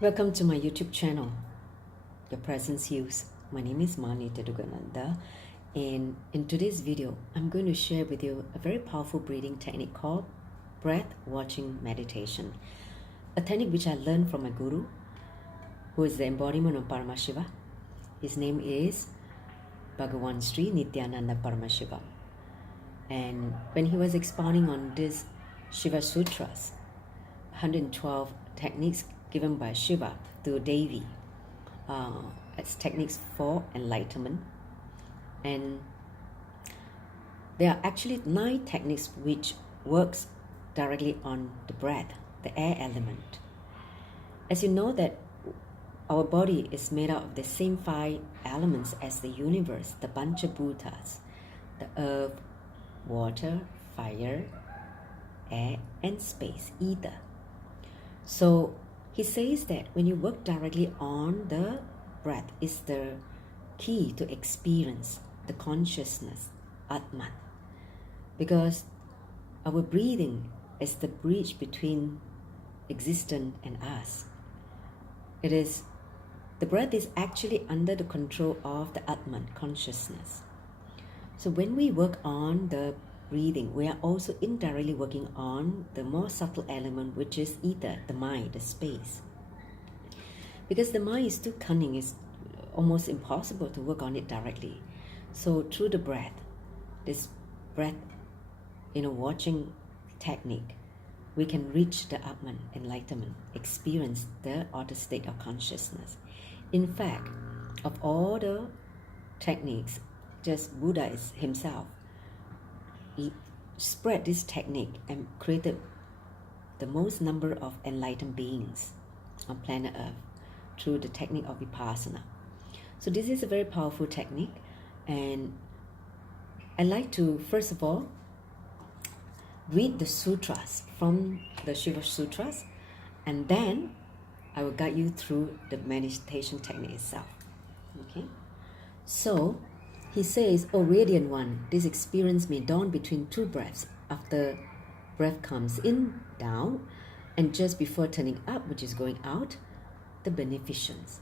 Welcome to my YouTube channel, Your Presence Heals. My name is Mani Tedugananda, and in today's video, I'm going to share with you a very powerful breathing technique called breath watching meditation. A technique which I learned from my guru, who is the embodiment of Paramashiva. His name is Bhagavan Sri Nityananda Paramashiva. And when he was expounding on this Shiva Sutras, 112 techniques given by Shiva to Devi as techniques for enlightenment. And there are actually 9 techniques which works directly on the breath, the air element. As you know that our body is made out of the same 5 elements as the universe, the Panchabhutas, the earth, water, fire, air, and space, ether. So he says that when you work directly on the breath is the key to experience the consciousness, Atman. Because our breathing is the bridge between existence and us. The breath is actually under the control of the Atman, consciousness. So when we work on the breathing, we are also indirectly working on the more subtle element, which is ether, the mind, the space. Because the mind is too cunning, it's almost impossible to work on it directly. So through the breath, this breath, watching technique, we can reach the Atman, enlightenment, experience the outer state of consciousness. In fact, of all the techniques, just Buddha himself, he spread this technique and created the most number of enlightened beings on planet Earth through the technique of Vipassana. So this is a very powerful technique, and I like to first of all read the sutras from the Shiva Sutras, and then I will guide you through the meditation technique itself. Okay, so he says, "O radiant one, this experience may dawn between 2 breaths. After breath comes in, down, and just before turning up, which is going out, the beneficence.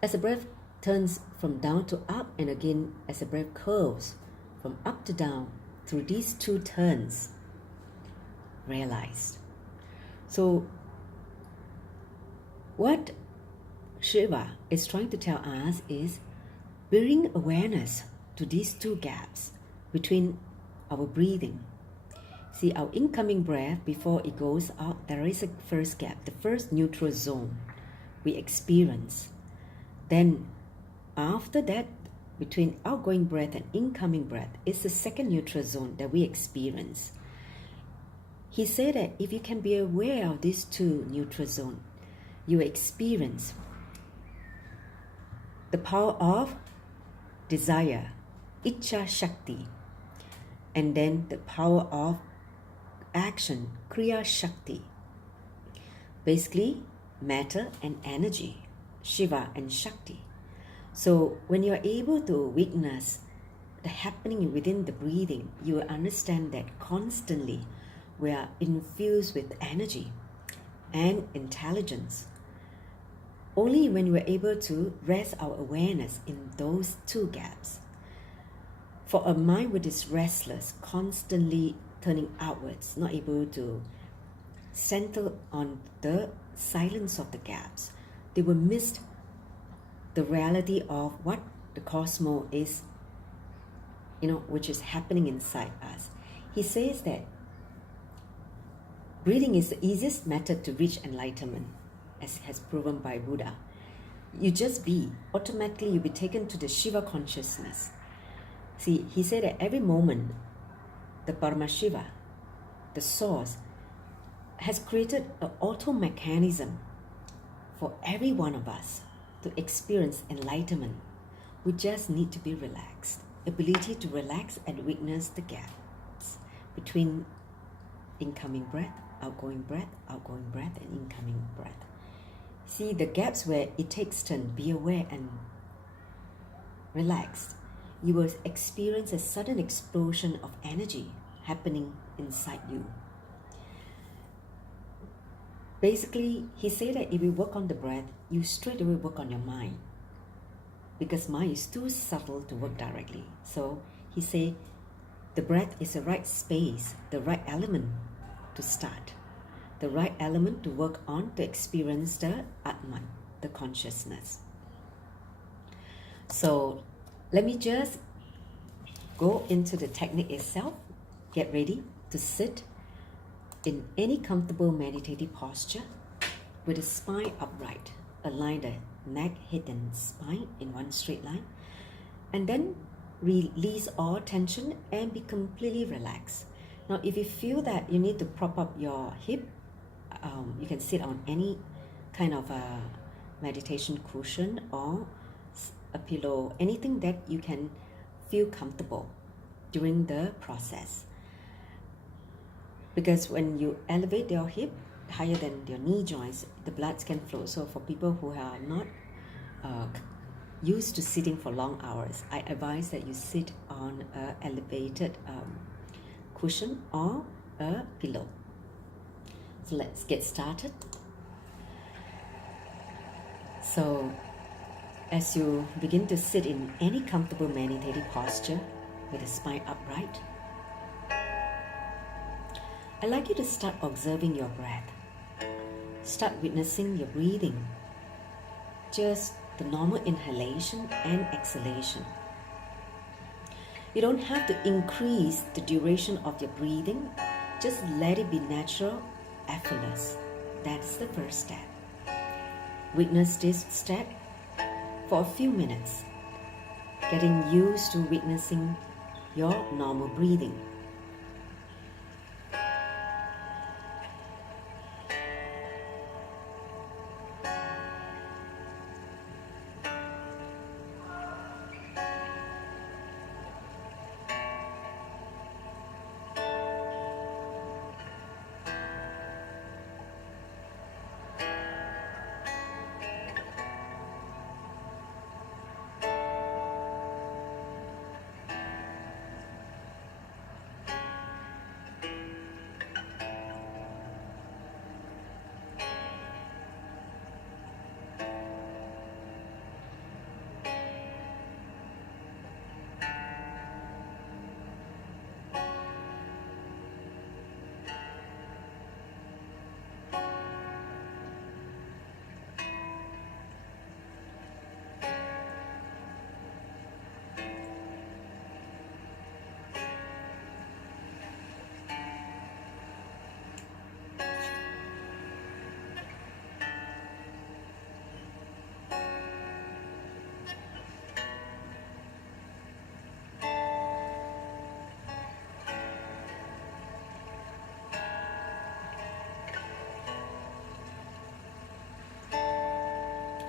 As the breath turns from down to up, and again as the breath curves from up to down, through these 2 turns, realized." So what Shiva is trying to tell us is bring awareness to these 2 gaps between our breathing. See, our incoming breath, before it goes out, there is a first gap, the first neutral zone we experience. Then after that, between outgoing breath and incoming breath, is the second neutral zone that we experience. He said that if you can be aware of these 2 neutral zones, you experience the power of desire, Icha Shakti, and then the power of action, Kriya Shakti. Basically, matter and energy, Shiva and Shakti. So when you're able to witness the happening within the breathing, you will understand that constantly we are infused with energy and intelligence. Only when we're able to rest our awareness in those 2 gaps. For a mind which is restless, constantly turning outwards, not able to center on the silence of the gaps, they will miss the reality of what the cosmos is, which is happening inside us. He says that breathing is the easiest method to reach enlightenment, as has proven by Buddha. You just be, automatically you'll be taken to the Shiva consciousness. See, he said that every moment, the Paramashiva, the source, has created an auto mechanism for every one of us to experience enlightenment. We just need to be relaxed. Ability to relax and witness the gaps between incoming breath, outgoing breath, and incoming breath. See the gaps where it takes turn, be aware and relaxed. You will experience a sudden explosion of energy happening inside you. basically, he said that if you work on the breath, you straight away work on your mind, because mind is too subtle to work directly. So he said the breath is the right space, the right element to start, the right element to work on to experience the Atman, the consciousness. So let me just go into the technique itself. Get ready to sit in any comfortable meditative posture with the spine upright. Align the neck, head and spine in one straight line, and then release all tension and be completely relaxed. Now if you feel that you need to prop up your hip, you can sit on any kind of a meditation cushion or a pillow, anything that you can feel comfortable during the process. Because when you elevate your hip higher than your knee joints, the blood can flow. So for people who are not used to sitting for long hours, I advise that you sit on an elevated cushion or a pillow. So let's get started. So as you begin to sit in any comfortable meditative posture with the spine upright, I'd like you to start observing your breath. Start witnessing your breathing, just the normal inhalation and exhalation. You don't have to increase the duration of your breathing, just let it be natural, effortless. That's the first step. Witness this step for a few minutes, getting used to witnessing your normal breathing.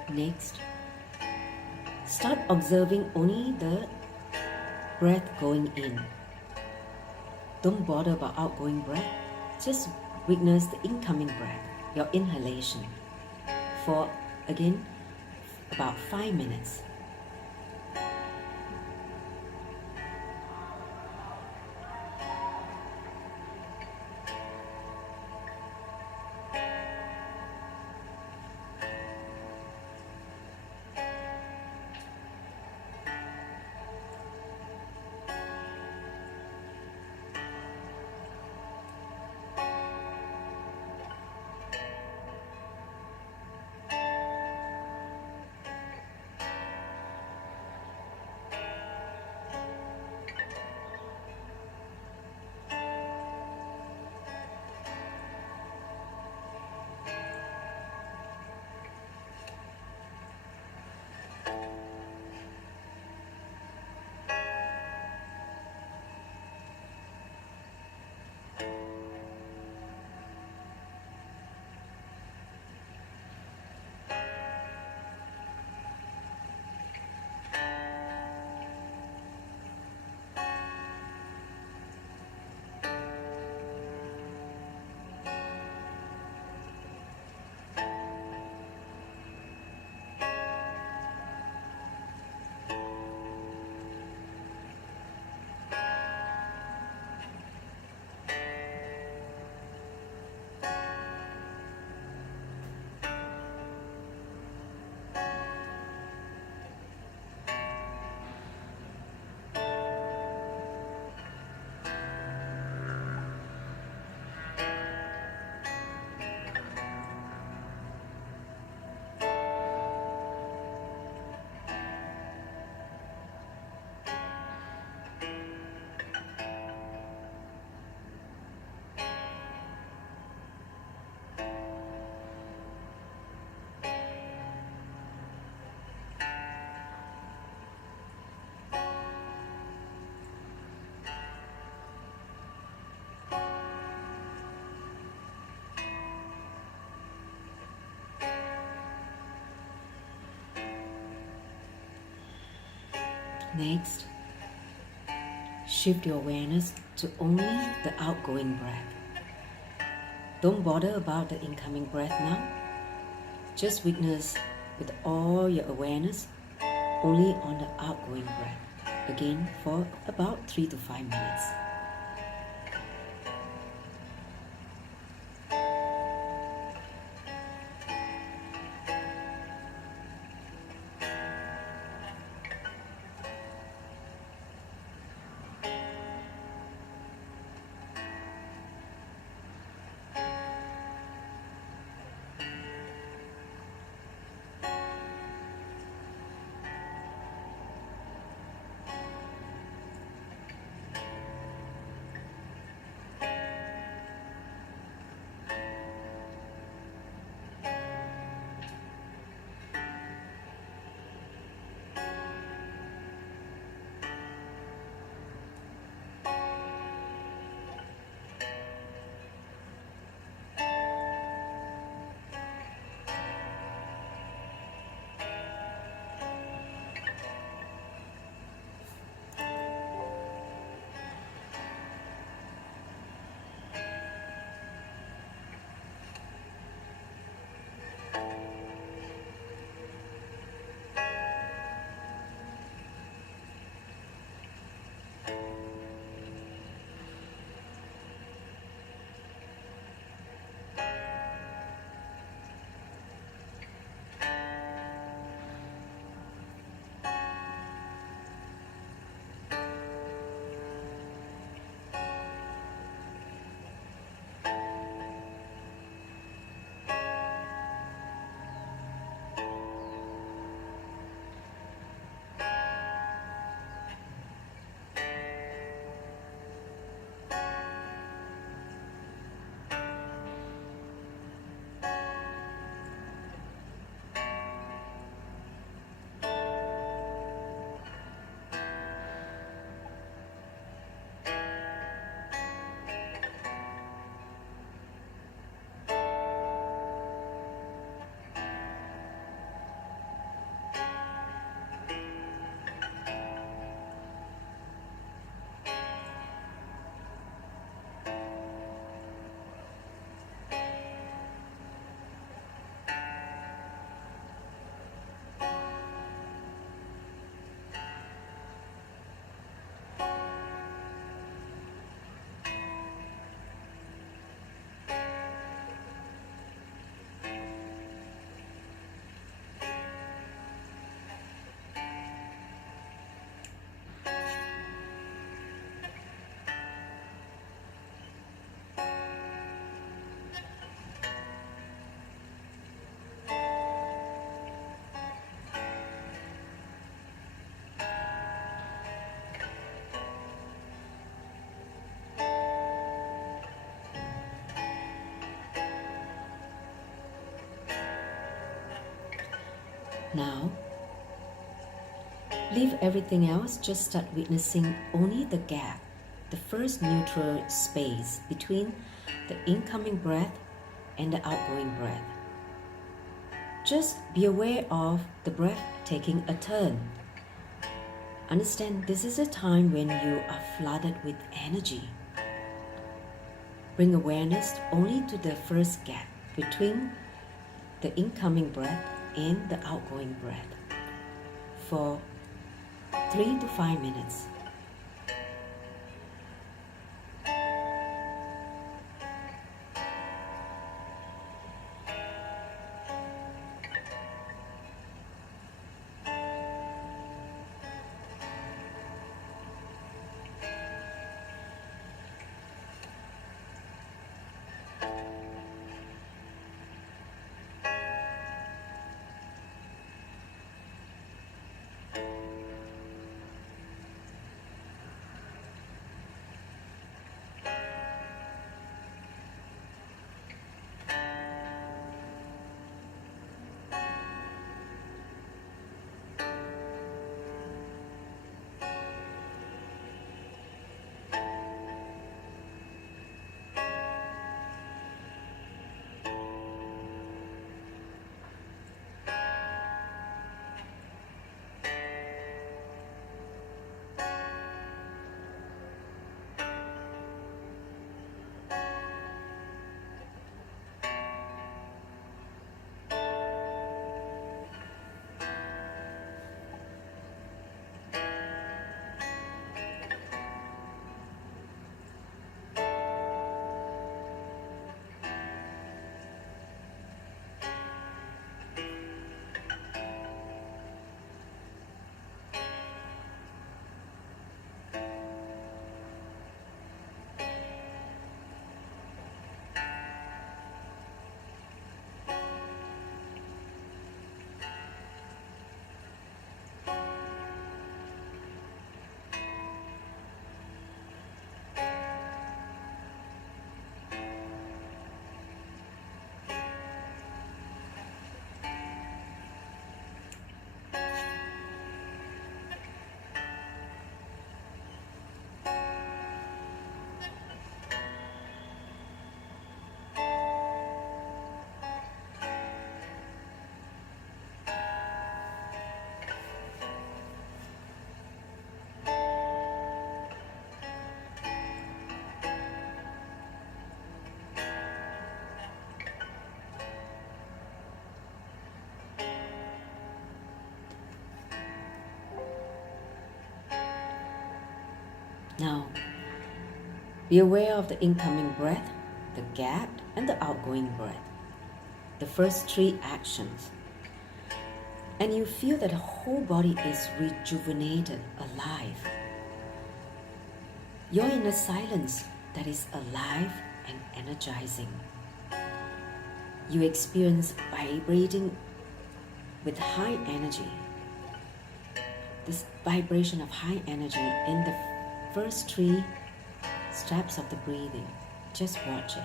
Next, start observing only the breath going in. Don't bother about outgoing breath. Just witness the incoming breath, your inhalation, for again about 5 minutes. Next, shift your awareness to only the outgoing breath. Don't bother about the incoming breath now. Just witness with all your awareness only on the outgoing breath. Again, for about 3 to 5 minutes. Now, leave everything else, just start witnessing only the gap, the first neutral space between the incoming breath and the outgoing breath. Just be aware of the breath taking a turn. Understand this is a time when you are flooded with energy. Bring awareness only to the first gap between the incoming breath and the outgoing breath for 3 to 5 minutes. Now, be aware of the incoming breath, the gap, and the outgoing breath. The first three actions. And you feel that the whole body is rejuvenated, alive. You're in a silence that is alive and energizing. You experience vibrating with high energy. This vibration of high energy in the first three steps of the breathing. Just watch it.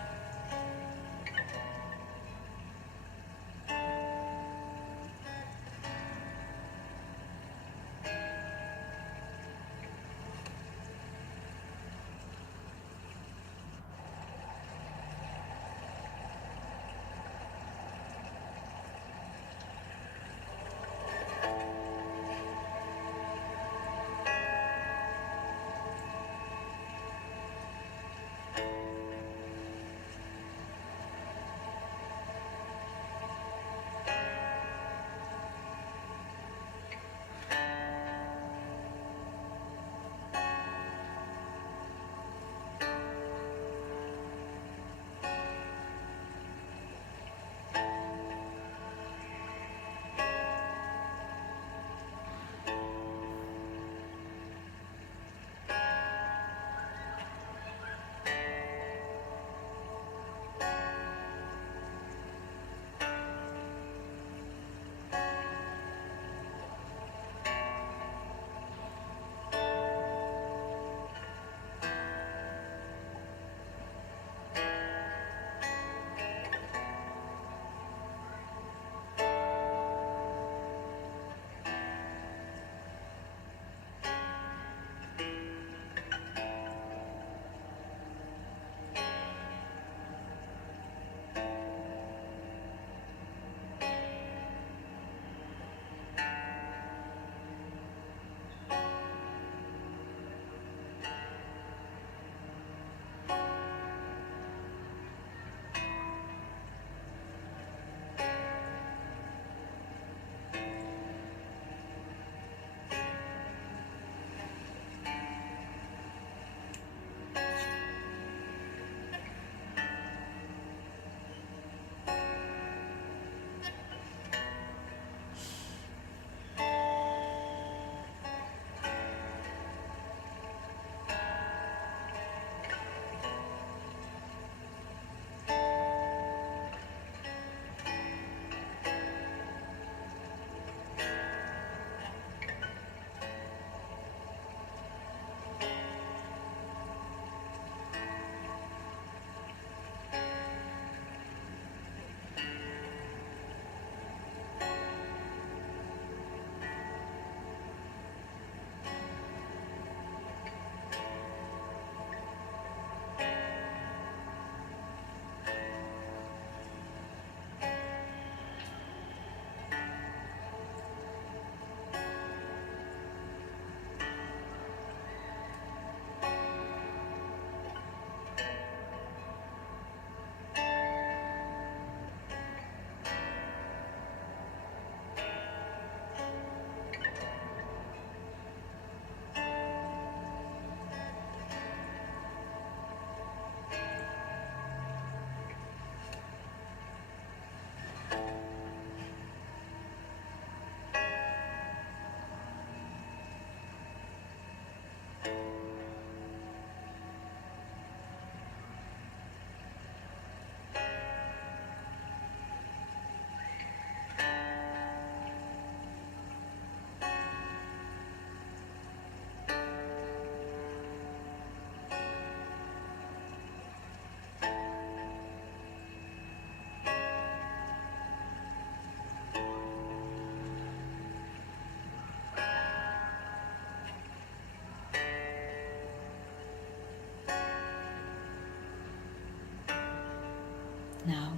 Now,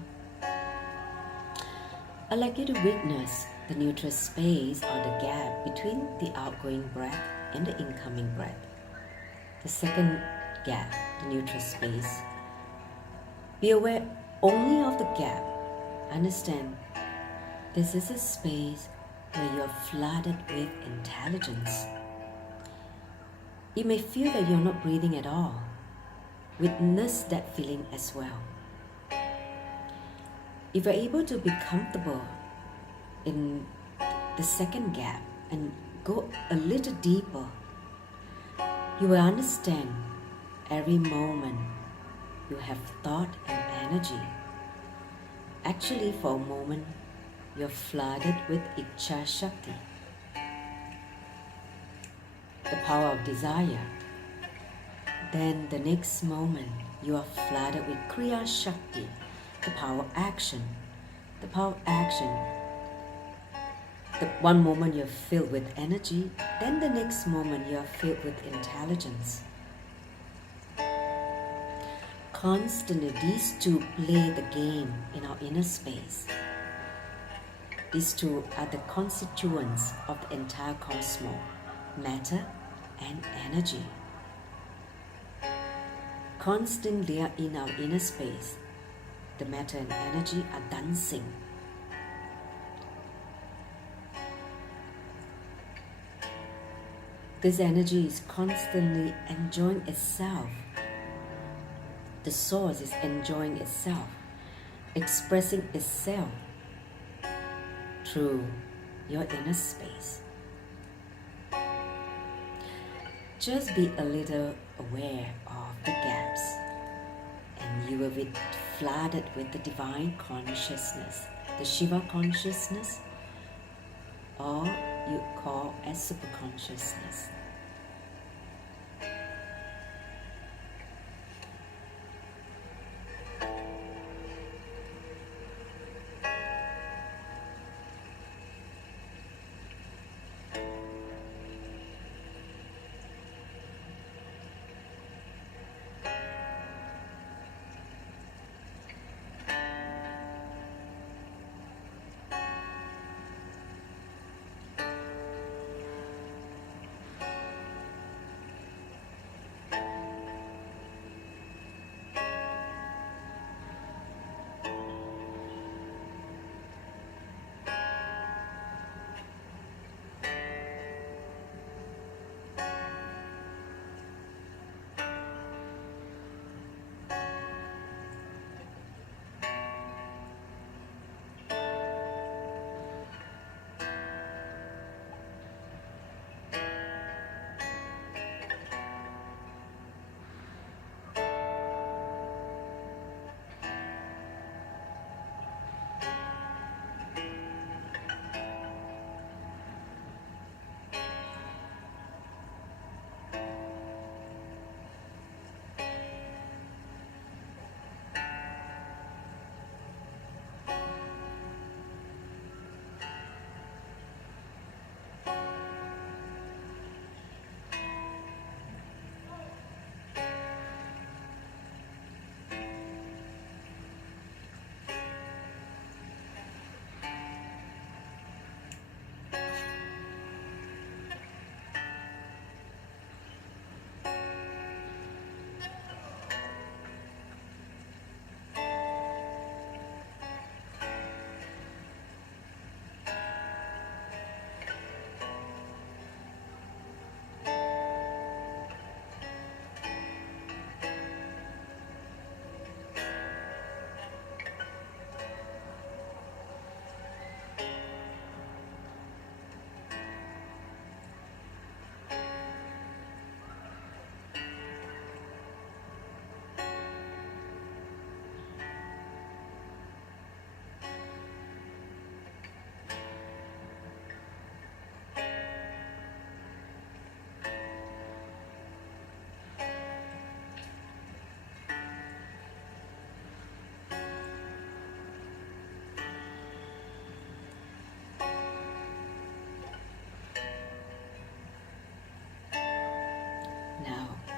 I'd like you to witness the neutral space or the gap between the outgoing breath and the incoming breath. The second gap, the neutral space. Be aware only of the gap. Understand, this is a space where you're flooded with intelligence. You may feel that you're not breathing at all. Witness that feeling as well. If you're able to be comfortable in the second gap and go a little deeper, you will understand every moment you have thought and energy. Actually, for a moment, you're flooded with Ichcha Shakti, the power of desire. Then the next moment, you are flooded with Kriya Shakti, the power of action. The power of action. The one moment you're filled with energy, then the next moment you are filled with intelligence. Constantly, these two play the game in our inner space. These two are the constituents of the entire cosmos, matter and energy. Constantly in our inner space, the matter and energy are dancing. This energy is constantly enjoying itself. The source is enjoying itself, expressing itself through your inner space. Just be a little aware of the gaps, and you will be flooded with the divine consciousness, the Shiva consciousness, or you call as superconsciousness.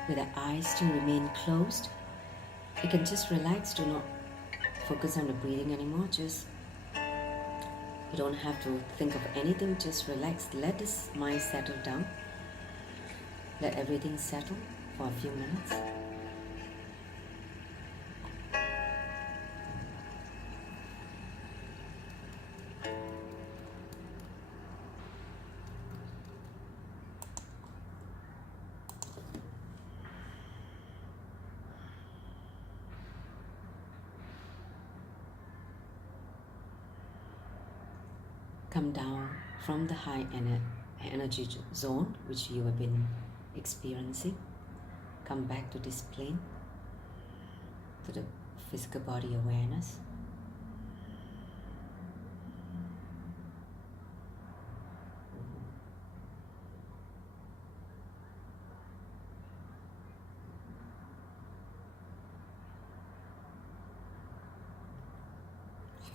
With the eyes still remain closed, you can just relax. Do not focus on the breathing anymore. You don't have to think of anything. Just relax. Let this mind settle down. Let everything settle for a few minutes. come down from the high energy zone which you have been experiencing. Come back to this plane, to the physical body awareness.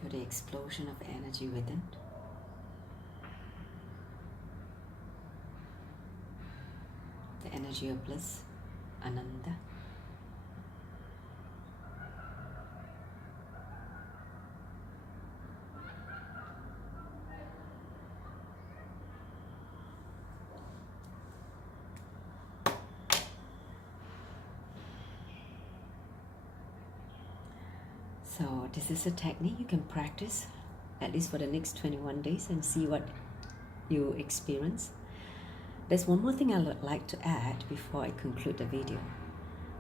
Feel the explosion of energy within. The energy of bliss, Ananda. So this is a technique you can practice at least for the next 21 days and see what you experience. There's one more thing I would like to add before I conclude the video.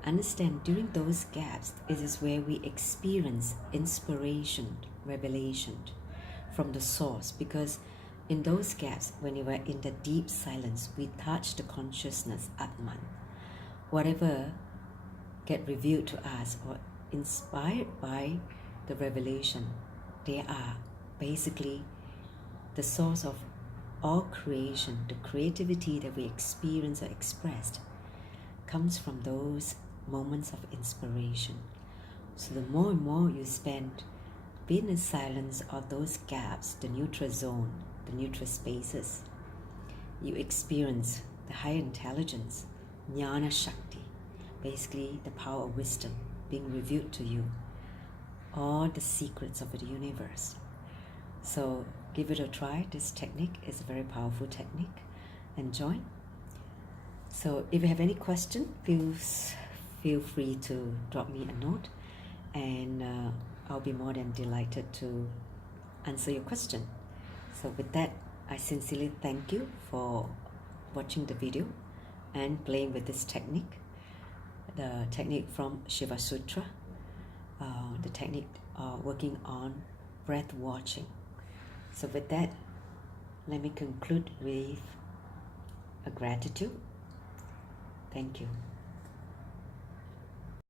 Understand, during those gaps, it is where we experience inspiration, revelation from the source, because in those gaps, when you are in the deep silence, we touch the consciousness, Atman. Whatever get revealed to us or inspired by the revelation, they are basically the source of all creation. The creativity that we experience or expressed comes from those moments of inspiration. So the more and more you spend being in silence of those gaps, the neutral zone, the neutral spaces, you experience the higher intelligence, Jnana Shakti, basically the power of wisdom being revealed to you, all the secrets of the universe. So give it a try. This technique is a very powerful technique. Enjoy. So if you have any question, feel free to drop me a note, and I'll be more than delighted to answer your question. So with that, I sincerely thank you for watching the video and playing with this technique. The technique from Shiva Sutra, the technique working on breath watching. So with that, let me conclude with a gratitude. Thank you.